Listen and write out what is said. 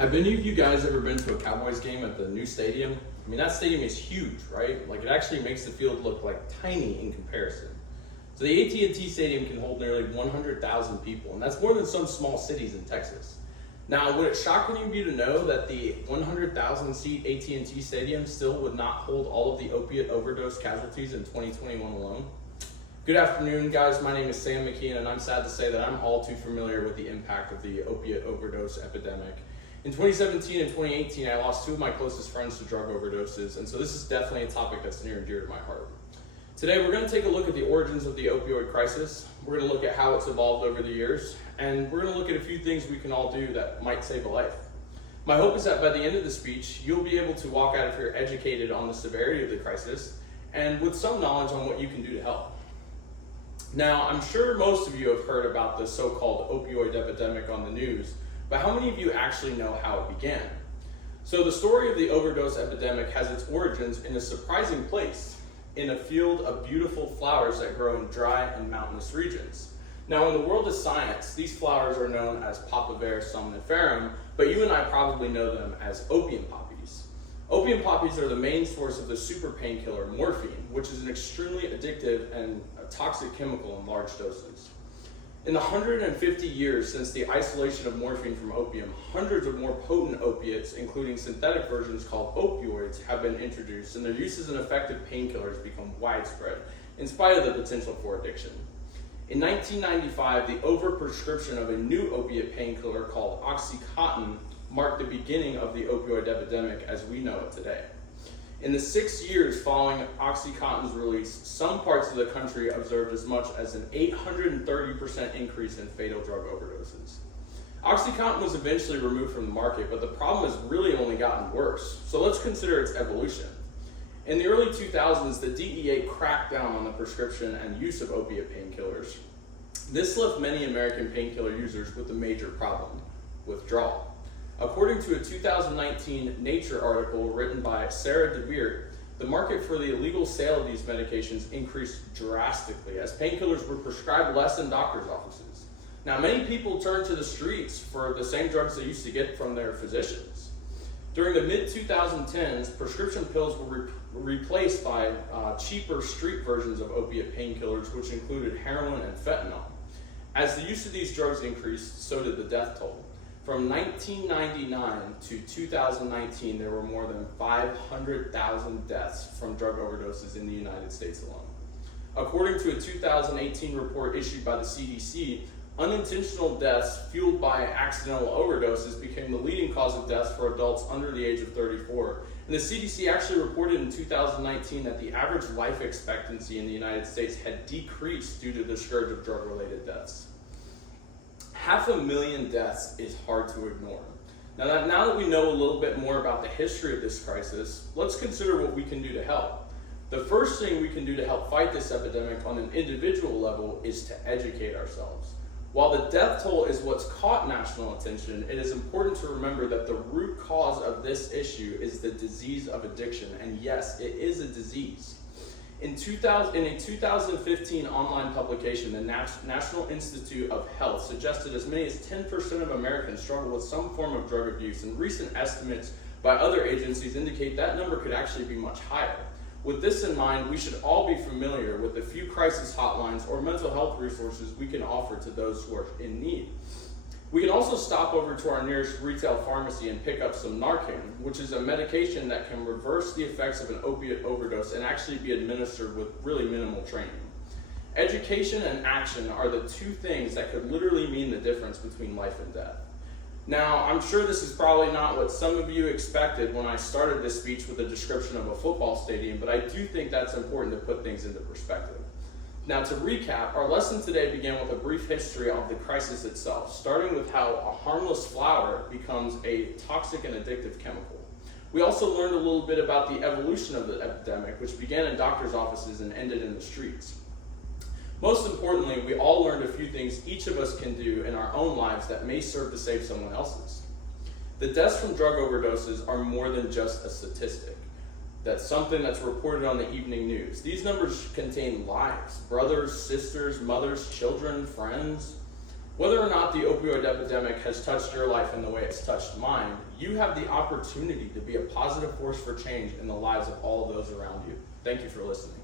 Have any of you guys ever been to a Cowboys game at the new stadium? I mean, that stadium is huge, right? Like, it actually makes the field look like tiny in comparison. So the AT&T Stadium can hold nearly 100,000 people, and that's more than some small cities in Texas. Now, would it shock any of you to know that the 100,000 seat AT&T Stadium still would not hold all of the opiate overdose casualties in 2021 alone? Good afternoon, guys. My name is Sam McKeon, and I'm sad to say that I'm all too familiar with the impact of the opiate overdose epidemic. In 2017 and 2018, I lost two of my closest friends to drug overdoses, and so this is definitely a topic that's near and dear to my heart. Today, we're going to take a look at the origins of the opioid crisis. We're going to look at how it's evolved over the years, and we're going to look at a few things we can all do that might save a life. My hope is that by the end of the speech, you'll be able to walk out of here educated on the severity of the crisis and with some knowledge on what you can do to help. Now, I'm sure most of you have heard about the so-called opioid epidemic on the news, but how many of you actually know how it began? So the story of the overdose epidemic has its origins in a surprising place, in a field of beautiful flowers that grow in dry and mountainous regions. Now, in the world of science, these flowers are known as Papaver somniferum, but you and I probably know them as opium poppies. Opium poppies are the main source of the super painkiller morphine, which is an extremely addictive and toxic chemical in large doses. In the 150 years since the isolation of morphine from opium, hundreds of more potent opiates, including synthetic versions called opioids, have been introduced, and their use as an effective painkiller has become widespread, in spite of the potential for addiction. In 1995, the overprescription of a new opiate painkiller called Oxycontin marked the beginning of the opioid epidemic as we know it today. In the 6 years following Oxycontin's release, some parts of the country observed as much as an 830% increase in fatal drug overdoses. Oxycontin was eventually removed from the market, but the problem has really only gotten worse. So let's consider its evolution. In the early 2000s, the DEA cracked down on the prescription and use of opiate painkillers. This left many American painkiller users with a major problem: withdrawal. According to a 2019 Nature article written by Sarah DeVeert, the market for the illegal sale of these medications increased drastically as painkillers were prescribed less in doctors' offices. Now, many people turned to the streets for the same drugs they used to get from their physicians. During the mid-2010s, prescription pills were replaced by cheaper street versions of opiate painkillers, which included heroin and fentanyl. As the use of these drugs increased, so did the death toll. From 1999 to 2019, there were more than 500,000 deaths from drug overdoses in the United States alone. According to a 2018 report issued by the CDC, unintentional deaths fueled by accidental overdoses became the leading cause of deaths for adults under the age of 34. And the CDC actually reported in 2019 that the average life expectancy in the United States had decreased due to the scourge of drug-related deaths. 500,000 deaths is hard to ignore. Now that we know a little bit more about the history of this crisis, let's consider what we can do to help. The first thing we can do to help fight this epidemic on an individual level is to educate ourselves. While the death toll is what's caught national attention, it is important to remember that the root cause of this issue is the disease of addiction, and yes, it is a disease. In a 2015 online publication, the National Institute of Health suggested as many as 10% of Americans struggle with some form of drug abuse, and recent estimates by other agencies indicate that number could actually be much higher. With this in mind, we should all be familiar with the few crisis hotlines or mental health resources we can offer to those who are in need. We can also stop over to our nearest retail pharmacy and pick up some Narcan, which is a medication that can reverse the effects of an opiate overdose and actually be administered with really minimal training. Education and action are the two things that could literally mean the difference between life and death. Now, I'm sure this is probably not what some of you expected when I started this speech with a description of a football stadium, but I do think that's important to put things into perspective. Now, to recap, our lesson today began with a brief history of the crisis itself, starting with how a harmless flower becomes a toxic and addictive chemical. We also learned a little bit about the evolution of the epidemic, which began in doctors' offices and ended in the streets. Most importantly, we all learned a few things each of us can do in our own lives that may serve to save someone else's. The deaths from drug overdoses are more than just a statistic. That's something that's reported on the evening news. These numbers contain lives: brothers, sisters, mothers, children, friends. Whether or not the opioid epidemic has touched your life in the way it's touched mine, you have the opportunity to be a positive force for change in the lives of all those around you. Thank you for listening.